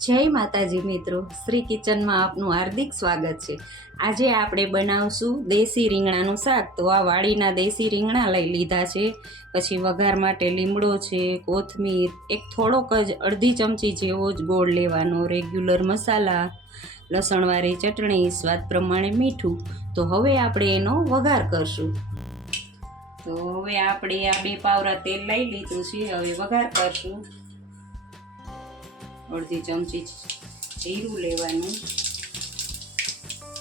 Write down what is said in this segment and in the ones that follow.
જય માતાજી મિત્રો, શ્રી કિચનમાં આપનું હાર્દિક સ્વાગત છે। આજે આપણે બનાવશું દેશી રીંગણાનું શાક। તો આ વાડીના દેશી રીંગણા લઈ લીધા છે। પછી વઘાર માટે લીમડો છે, કોથમીર, એક થોડોક જ અડધી ચમચી જેવો જ ગોળ લેવાનો, રેગ્યુલર મસાલા, લસણવાળી ચટણી, સ્વાદ પ્રમાણે મીઠું। તો હવે આપણે એનો વઘાર કરશું। તો હવે આપણે આ 2 પાવરા તેલ લઈ લીધું છે, હવે વઘાર કરશું। અડધી ચમચી જીરું લેવાનું,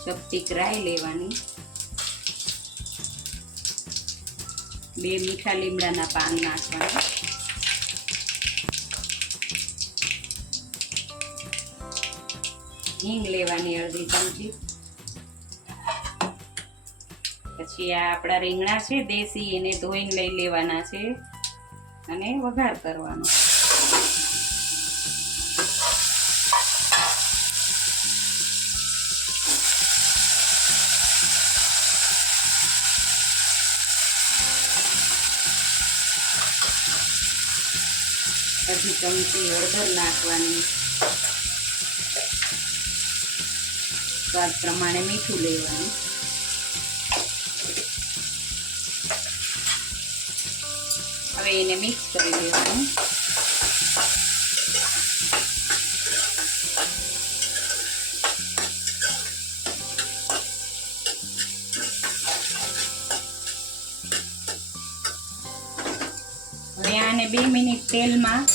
ચપટી રાઈ લેવાની, 2 મીઠા લીમડાના પાન નાખવાના, હિંગ લેવાની અડધી ચમચી। પછી આ આપણા રીંગણા છે દેશી, એને ધોઈને લઈ લેવાના છે અને વઘાર કરવાનો। અડધી ચમચી હળદર નાખવાની, સ્વાદ પ્રમાણે મીઠું લેવાનું। હવે એને મિક્સ કરી દેવાનું। હવે આને 2 મિનિટ તેલમાં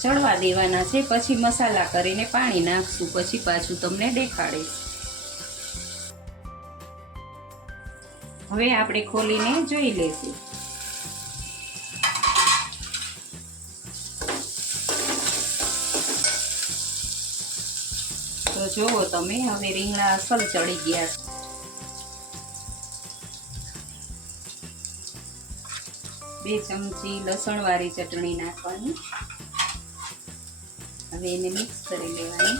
ચડવા દેવાના છે, પછી મસાલા કરીને પાણી નાખશું, પછી પાછું તમને દેખાડીશ। હવે આપણે ખોલીને જોઈ લઈશું। તો જુઓ તમે, હવે રીંગણા અસલ ચડી ગયા છે। બે ચમચી લસણવાળી ચટણી નાખવાની, હવે એને મિક્સ કરી લેવાની।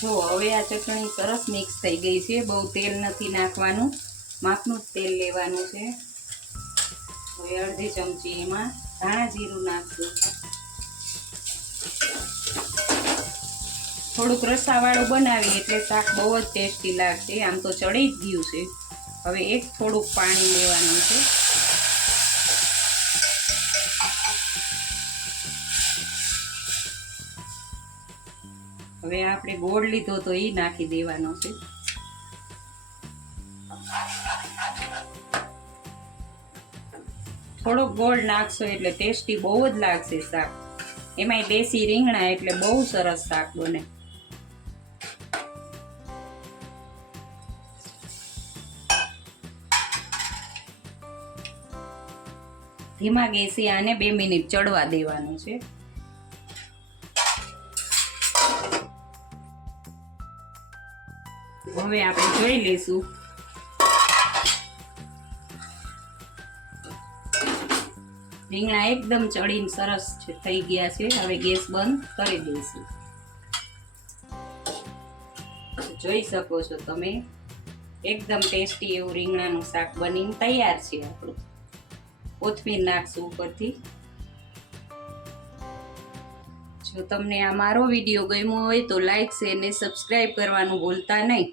જો હવે આ ચટણી સરસ મિક્સ થઈ ગઈ છે, બહુ તેલ નથી નાખવાનું, માપનું જ તેલ લેવાનું છે। હવે અડધી ચમચી એમાં ધાણા જીરું નાખશું, થોડુંક રસાવાળું બનાવી એટલે શાક બહુ જ ટેસ્ટી લાગશે। આમ તો ચડી જ ગયું છે, હવે એક થોડુંક પાણી લેવાનું છે। હવે આપણે ગોળ લીધો તો એ નાખી દેવાનો છે। થોડોક ગોળ નાખશો એટલે ટેસ્ટી બહુ જ લાગશે શાક, એમાંય દેશી રીંગણા એટલે બહુ સરસ શાક બને। ધીમા ગેસે આને 2 મિનિટ ચડવા દેવાનું છે। હવે આપણે જોઈ લઈશું। રીંગણા એકદમ ચડીને સરસ થઈ ગયા છે, હવે ગેસ બંધ કરી દઈશું। જોઈ શકો છો તમે, એકદમ ટેસ્ટી એવું રીંગણાનું શાક બનીને તૈયાર છે આપણું। કોથમીર નાખશું ઉપરથી। જો તમને આ મારો વિડીયો ગમ્યો હોય તો લાઈક, શેર ને સબસ્ક્રાઈબ કરવાનું ભૂલતા નહીં।